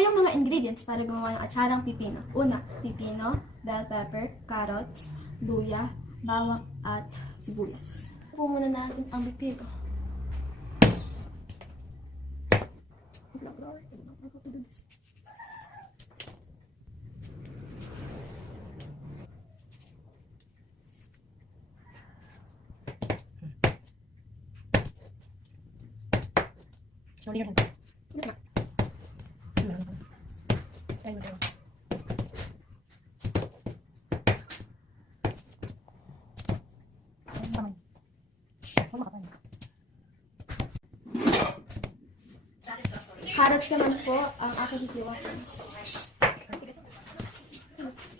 po yung mga ingredients para gumawa ng atsarang pipino. Una, pipino, bell pepper, carrots, luya, bawang, at sibuyas. Po muna natin ang pipino. Slowly your hand. Try mo. Carrots naman po ang aking hiwa po.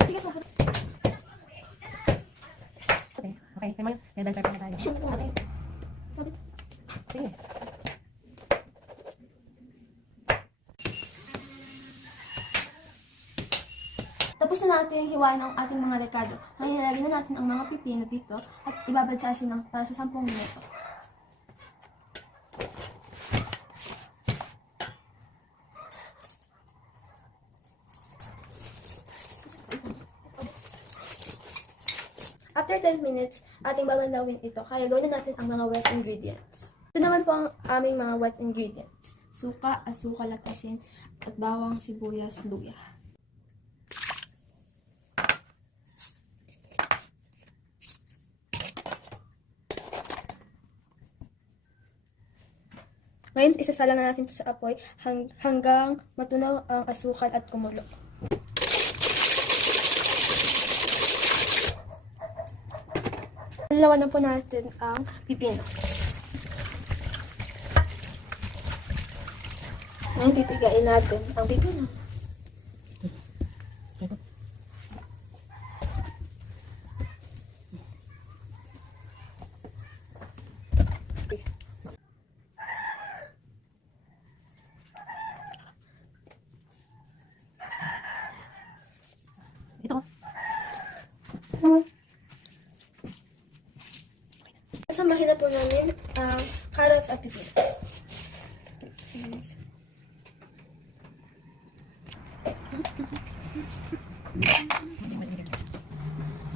Tigas mo. Okay, okay. Tingnan mo yun. May bell pepper na tayo. Okay. Sabi. Sige. Tapos na natin yung hiwain ng ating mga rekado. Ngayon, ilalagay na natin ang mga pipino dito at ibabad sa asin ng para sa 10 minuto. After 10 minutes, ating babanlawin ito. Kaya gawin na natin ang mga wet ingredients. Ito naman po ang aming mga wet ingredients. Suka, asukal at asin, at bawang, sibuyas, luya. Ngayon, isasalang na natin ito sa apoy hanggang matunaw ang asukal at kumulo. Lawan na po natin ang pipino. Ngayon, pipigain natin ang pipino. Ito. Samahin na po namin ang carrots at pipino.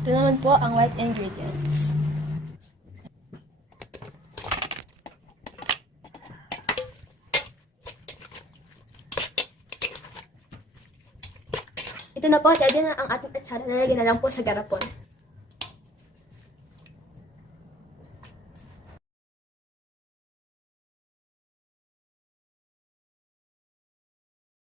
Ito naman po ang wet ingredients. Ito na po, ready na ang ating atsara. Nalagyan na lang po sa garapon.